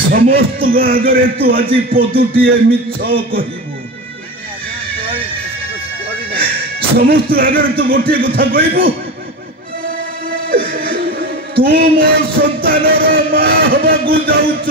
समस्त आगे तू आज पदुटे मिछ कहबू समस्त आगे तू गोटे कथा कहबू तू मो संतान माँ हवा को जाऊच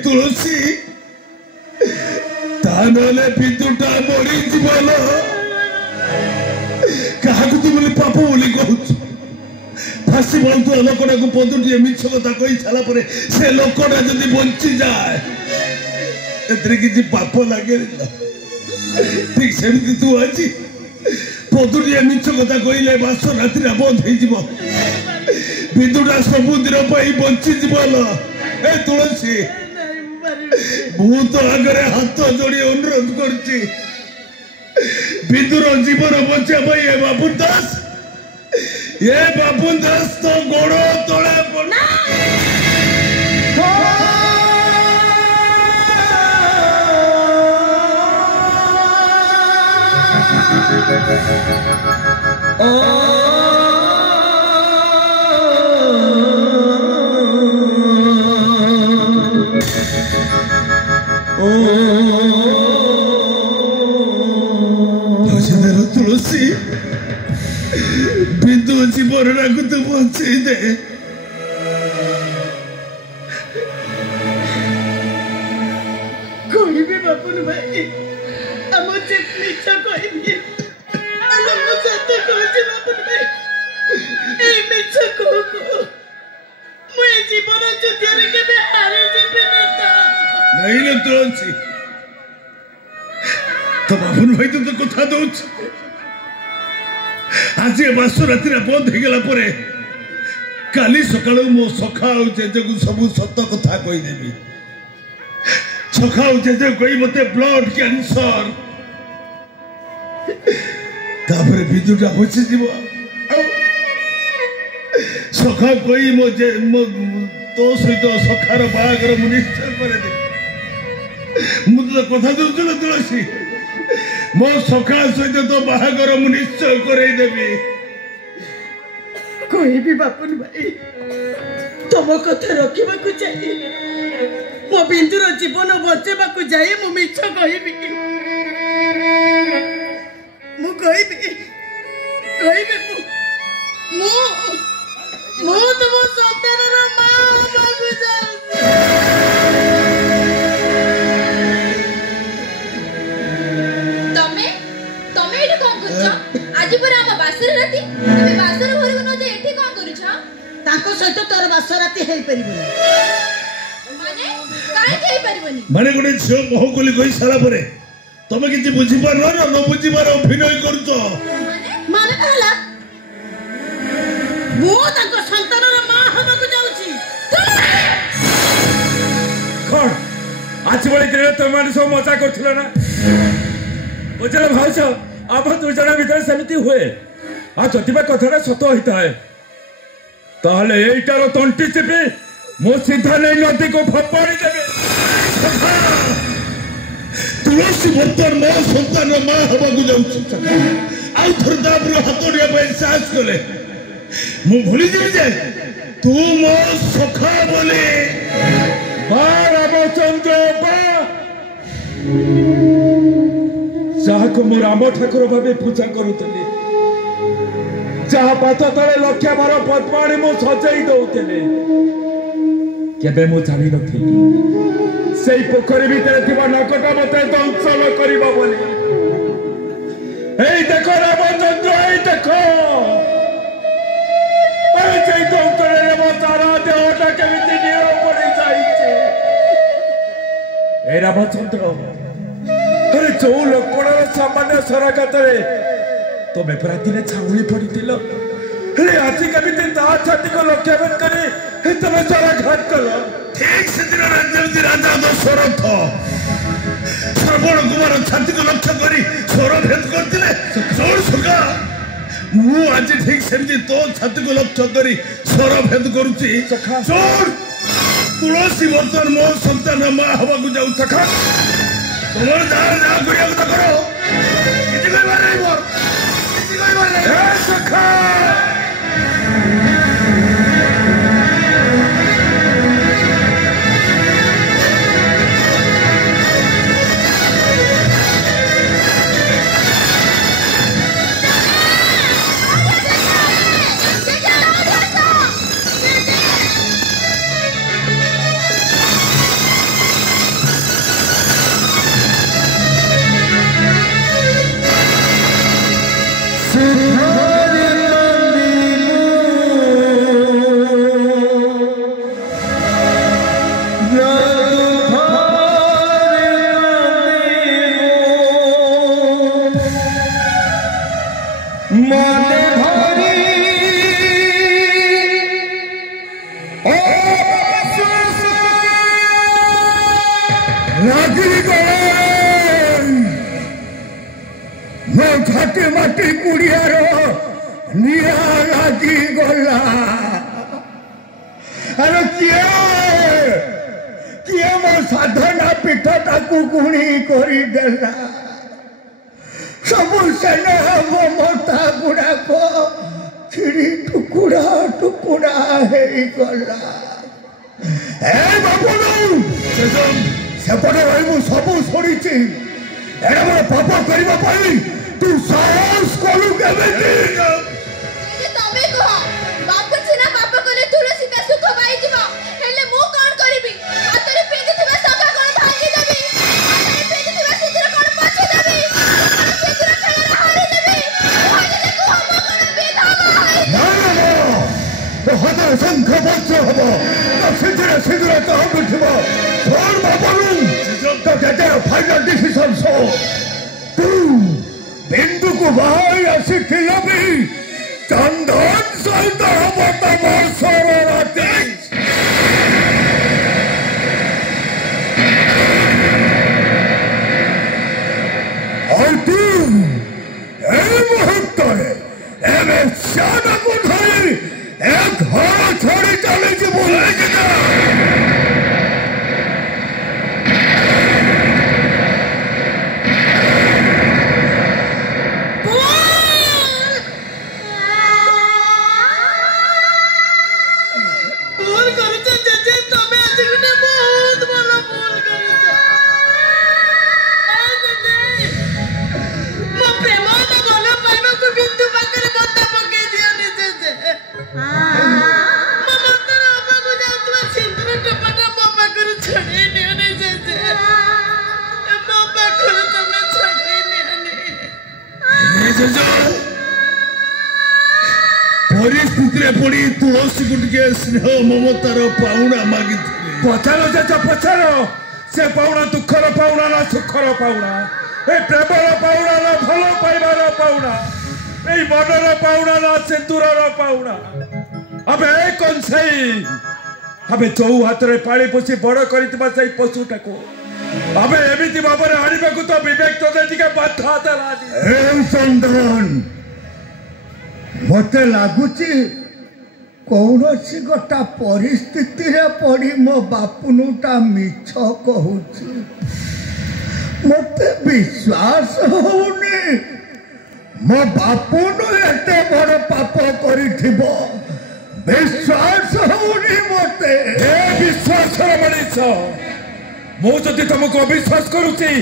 तुलसी तानले विदुटा मरी जीवन क्या तुम पाप बोली कहूच फासी बंधु लोकटा को पदुटे मिछ कथा कही सारा पर से लोकटा जदि बंची जाए एथरे किछि पाप लागे ठीक सेमती तू आज पदुटे मिछ कथा कहले बास राति बंद हो विदुटा सबुदिन बंची जीवन ए तुलसी भूत आगे हाथ जोड़ी अनुरोध कर विदुर जीवन बचा बाबुन दास ये बाबुन दास तो गोड़ तले तुलसी बिंदु जीवन को तो बचे दे कोई भी बापुन भाई हम मिछ कहबी बापुन भाई मिछ को जीवन जुद्ध के हारे नहीं ना तुलसी तो बाबुन भाई तो कथा दौच आज बास राति बंद हो गला काली सकाल मो सखा जेज को सब सत कथा कहीदेवी सखा जेज कही मत ब्लड कैंसर विदुटा बची जीव सखा कही मो तो सहित सखार बाहागर मु निश्चय कर मुझे कथा दूसु ना तुलसी मो सखा सहित तो बाहागर मु निश्चय करदेवी कोई भी बापुन भाई तुम कथा रखा चाहिए मो बिंदुर जीवन बचेबा जाए मु मिछ कहबी मु कहबी मु तुम संतान मां हमारे आज पर हम बासर राती तबे बासर घर को न जे एठी कोन करूछ ताको सहित तोर बासर राती हेई परिबो माने काहे हेई परिबोनी माने गुडे छ मोह कोली कहि सारा परे तमे किछि बुझी पारो न बुझी पारो अभिनय करछ माने कहला मो ताको संतानर मां हबा को जाउची कोन आज बळे जे तमे माने सब मजा करथिलो ना बुझला भाउछ आप दु जन भीतर सेमती हुए आ जतिबा कथा सत होता है ताहले एटार तंटी चिपी मो सीधा नहीं नदी को फपाड़ी देबे तुलसी भक्तर मो संतान मां हबा को जाउछ आउ थर दाबर हातोड़िया पे साहस कले मु भूली जेबी जे तू मो सखा बोले रामचंद्र बा जहाँ को मो राम ठाकुर भावे पूजा करुली जहाँ पात तले लक्ष्य मार पद्माणी मो सजाई दौले केबे मु जानी नथिली सेई पोखरी भितर थिबा नकटा मते दंसल करिबो बोली एई देखो रामचंद्र एई देखो अरे सेई दंतले रे मो तारा देहटा केमिति निरो पड़ी जाईचे ए रामचंद्र अरे जो लक्ष्मण सामान्य सराघात तुम्हें परा दिन छाउली पड़ी ହେଲେ ଆଜି କେମିତି ତା ଛାତିକୁ ଲକ୍ଷ୍ୟ ଭେଦ କରି ତମେ ଚରାଘାତ କଲ? ଠିକ ସେଦିନ ଯେମିତି ରାଜା ଦଶରଥ ଶ୍ରବଣ କୁମାର ଛାତିକୁ ଲକ୍ଷ୍ୟ କରି ସ୍ୱର ଭେଦ କରିଥିଲେ ଶୁଣ ସୁଖା, ମୁଁ ଆଜି ଠିକ ସେମିତି ତୋ ଛାତିକୁ ଲକ୍ଷ୍ୟ କରି ସ୍ୱର ଭେଦ କରୁଛି। ଶୁଣ, ତୁଳସୀ ବର୍ତ୍ତମାନ ମୋ ସନ୍ତାନ ମା ହବାକୁ ଯାଉ। ସଖା, ତମର ଯାହା ଯାହା କରିବାକୁ ତ କର, କିଛି କହିବାର ନାହିଁ ମୋର, କିଛି କହିବାର ନାହିଁ। ସଖା, घाटी माटी कुड़ियार निया लागी गला। अरे किए किए मो साधना पीठटा गुणी करदेला। सबु सेन ममता गुड़ाक छिड़ी टुकुड़ा टुकुड़ा हो गला। ए बाबुलू सेपटे रही सबू शुणी एड़ा मोर पाप करने तू साहस कलु केबेटी? तमे कह बाप सिना पाप कले तुलसी का सुख पाई जीवो, हेले मु कोन करबी? हातरे पेगे थिबा सका कोन भांगी देबी, हातरे पेगे थिबा सिंदूर कोन पछे देबी, सिंदूर खेले हारी देबी। कहले को हम कोन विधान हाई ना ना तो हातरे शंख बज्र हबो तो सिंदूर तो हम उठबो। छोड़ बाबलू तो देते फाइनल डिसीजन सो तू बिंदु को भाई ऐसी भी चंदन सहित हम तम सरराती। और तू मुहूर्त श्यान को धरी एक घर छोड़ी चली बोले परिस्थिति पड़ी तुलसी को स्नेह ममतार पाउना मागी पचार जेज पचार से पाउना दुखर पाउना ना सुखर पाउना, ए प्रेमर पाउना ना भल पाइबार पाउना, ए मनर पाउना ना सिंदूरर पाउना। अबे कौन सही अबे चौ हाथ रे पानी पोसी बड़ करितबा सही पशुटा को अबे एमिति भाबरे आनिबा को तो विवेक तो टिके बाधा देलानी। ए चंदन मते लागुची कौनसी गोटा परिस्थिति रे पड़ी मो बापुनुटा मिछ कहूची। मते विश्वास होउनी मो बापुनु एते बड़ पाप करिथिबो। विश्वास होउनी मते। ए विश्वास मनीष मु जदि तुमको अविश्वास करुची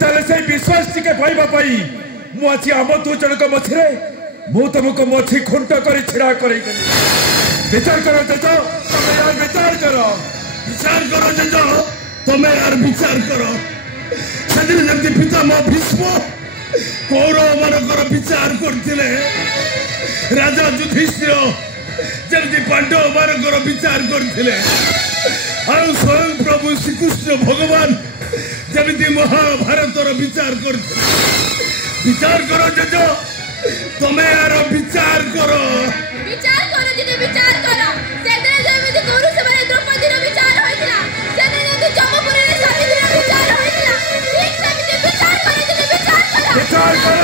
ताले से विश्वास टिके पाइबा पाई मु आज आम दु जनक मछरे मु तुमको मछी खुंट कर छिड़ा कर विचार करो जज तुम यार विचार करो जज तुम यार विचार करो। सेदिन जमती पिता मो भीष्म कौरव मानकर विचार करथिले, राजा युधिष्ठिर जमती पांडव मानकर विचार करथिले, और स्वयं प्रभु श्रीकृष्ण भगवान जमती महाभारतर विचार करथिले। विचार करो जज तुम यार विचार करो। विचार करो दीदी विचार करो सेदिन जेमिति गुरु सभारे द्रौपदी रो विचार होइतिला सेदिन जेमिति जमपुरी रे सावित्री रो विचार होइतिला ठीक सेमिति विचार करो दीदी विचार करो विचार करो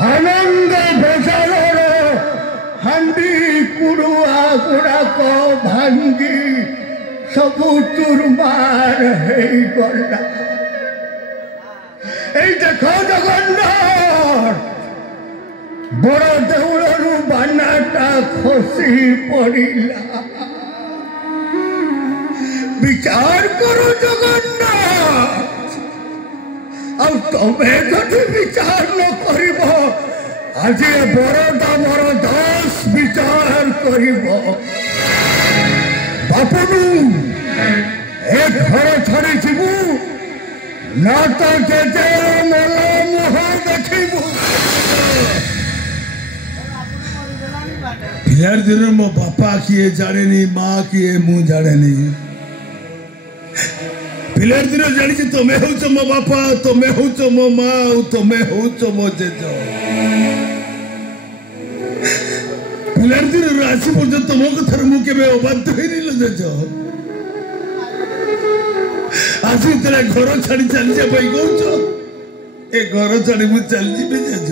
आनंद बजार हांडी कुड़ुआ गुड़ाक भांगी सबू चुरमार गला देख जगन्नाथ बड़ देउलू बानाटा खसी पड़ा विचार करो जगन्नाथ तमे जदि विचार न करिब आज बड़टा बड़ 10 विचार करिब बापू ए घर छाड़ी जीवु ना तो जेजे मल मुह देखिबु पिलार दिन मो बापा किए जाने माँ किए मु जाने पिलार दिन जानी तुम्हें हूँ मो बापा तुम्हें हूँ मो माँ तुम्हें हूँ मो जेज पिलार दिन आसी पर्यटन तुम कथार मुझे अबाध्य हो जेज आज तेरा घर छाड़ी चली जा कौच ए घर छाड़ी मुझे चली जी जेज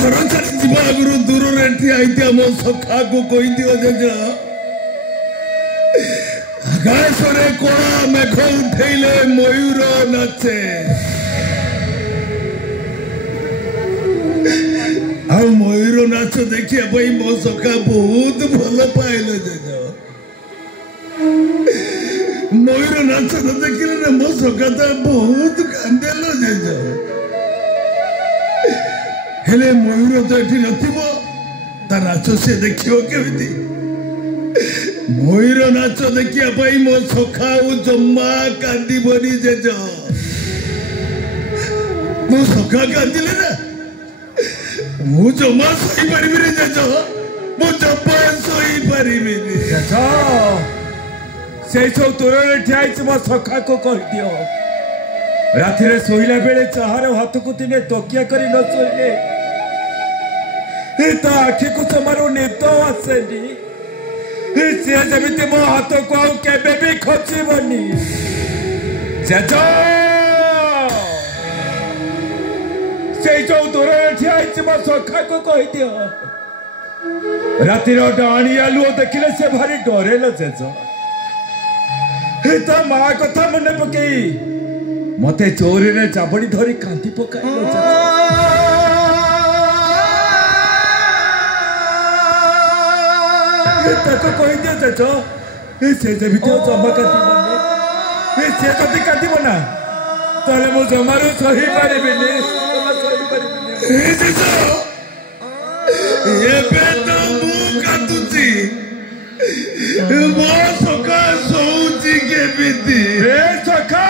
घर छाड़ी जीवा आगु दूर रे ठिया मो सखा को कही दियो जेज आकाश रे कोड़ा मेघ उठेले मयूर नाचे आ मयूर नाच देखिया भाई मो सखा बहुत भल पाइल जेज मयूर नाच न देखिले ना मो सखा तो बहुत कांदेल जेज हेले मयूर तो एठी नथिबो ता नाच से देखियो केमिति मयूर नाच देखिया भाई मो सखा जम्मा कांदी बनी जेज मो सखा कांदिले ना मु जम्मा सही पारिबिनी जेज मु जम्मा सही पारिबिनी जेज से सब दूर ठिया मो सखा को कह दियो राति रे सोइला बेले चाहार हाथ को दिने तकिया करी न सोइले तो आखि को समारो निद आसेनी से जमिति मो हाथ को आउ केबे भी खचिबनी जेज से जो दूर ठिया मो सखा को कह दियो राति रो डाणी आलू देखिले से भारी डरेल जेज तो माँ कथा मन पकई मते चोरी रे चाबड़ी धरी कांदी पकाइलो ताको कहि दियो चाचो से जे भितो जमा कांदी बने से कति कांदी बना तले मो जमारो सही पारिबिनी ए जेज ये बेटा मु कांदुची मो सखा सोची के बीती ए सखा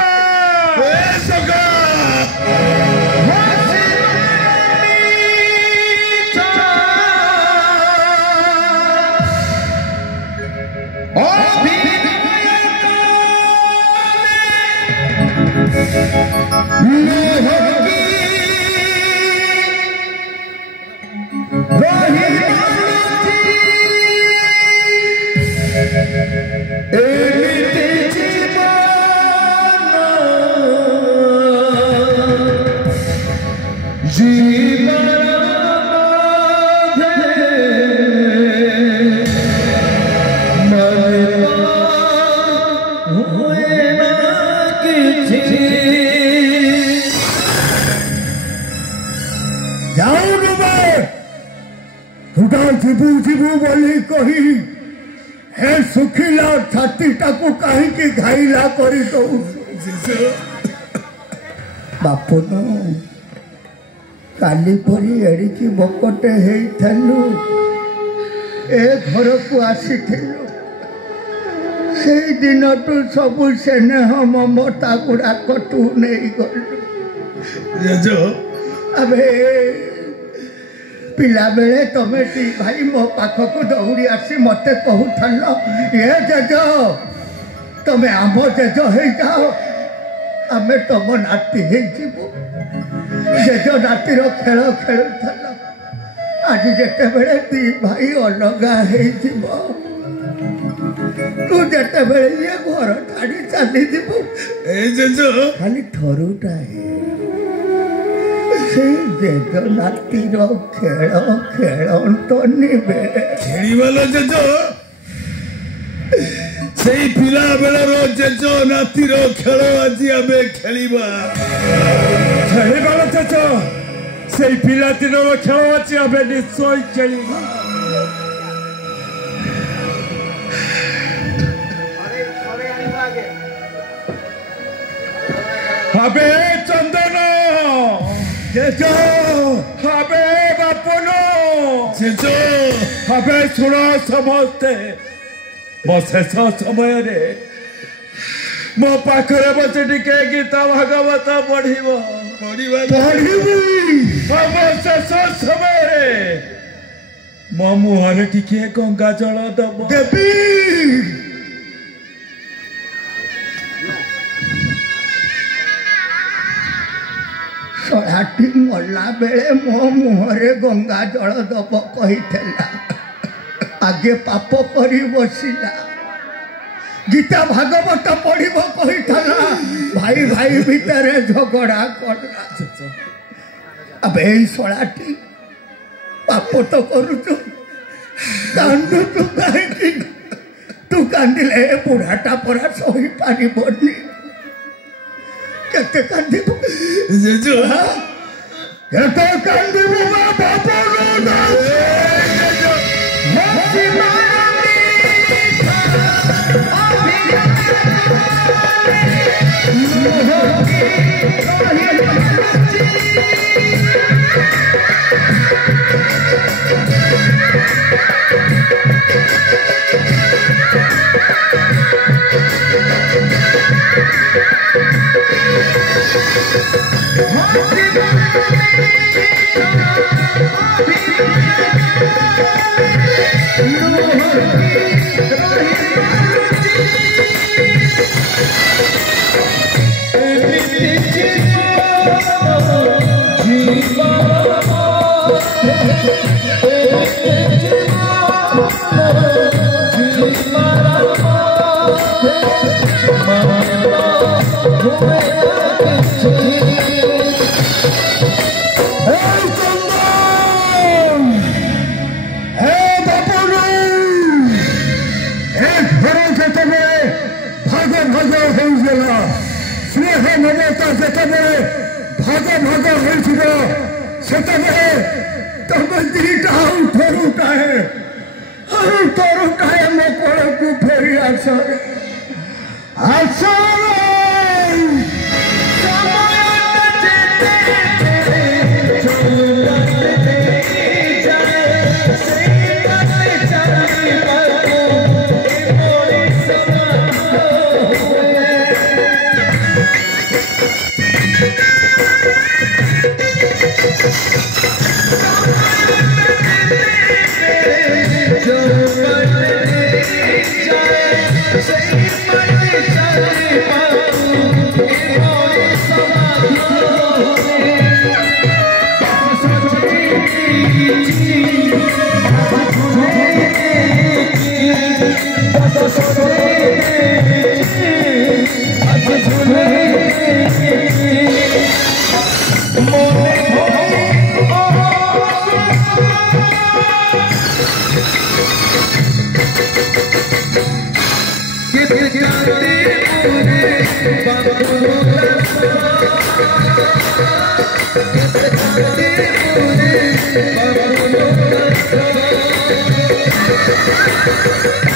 जीवू जीवू बोली कही हे सुखिला छाती टाकू कहीं घाइला करी दो बापन काली परी एड़िकी बकटे ए घर को आसी से दिन तू सब स्नेह ममता गुड़ाक तू नहीं गलु जेजो अबे पिला बेले तमें ती भाई मो पाखक दौड़ी आसी मते कहूल ये जेज तमें आम जेज हो जाओ आमे तुम नाती जेज नातीर खेल खेलुल आज जिते बेले दी भाई अलगा तू जिते बेले ये घर छाड़ी चली जेजो खाली थरुटा से जेज नातीर खेल खेलतनी खेलिबालो जेजो से पिला बेलर जेजो नातीर खेल आज आमे खेलिबा खेलिबालो जेजो से पिला दिनर खेल आज आमे निश्चय खेलिबा अबे चंदन जेजो अबे बापुनो जेजो अबे सुनो समस्ते मो शेष समय मो पाखरे बस टिके गीता भागवत पढ़िबो हम शेष समय मो मुहर टिके गंगा जल दब देवी सड़ाटी मरला बेले मो मुहरे गंगा जल दब कही आगे पाप कर बसला गीता भागवत पढ़ कही भाई भाई भितर झगड़ा करला अब यही सड़ाटी पाप तो करुचु कांदु तू कहीं तू कांदिले बुढ़ाटा परा सही पारिबनी केते कांदिबो जेजो केते कांदिबो बापा नो स्नेह ममता जिते भाग भाग तुम दीटा उठरुटाए उठरुटाए मो कोल को फेरी आस Thank you.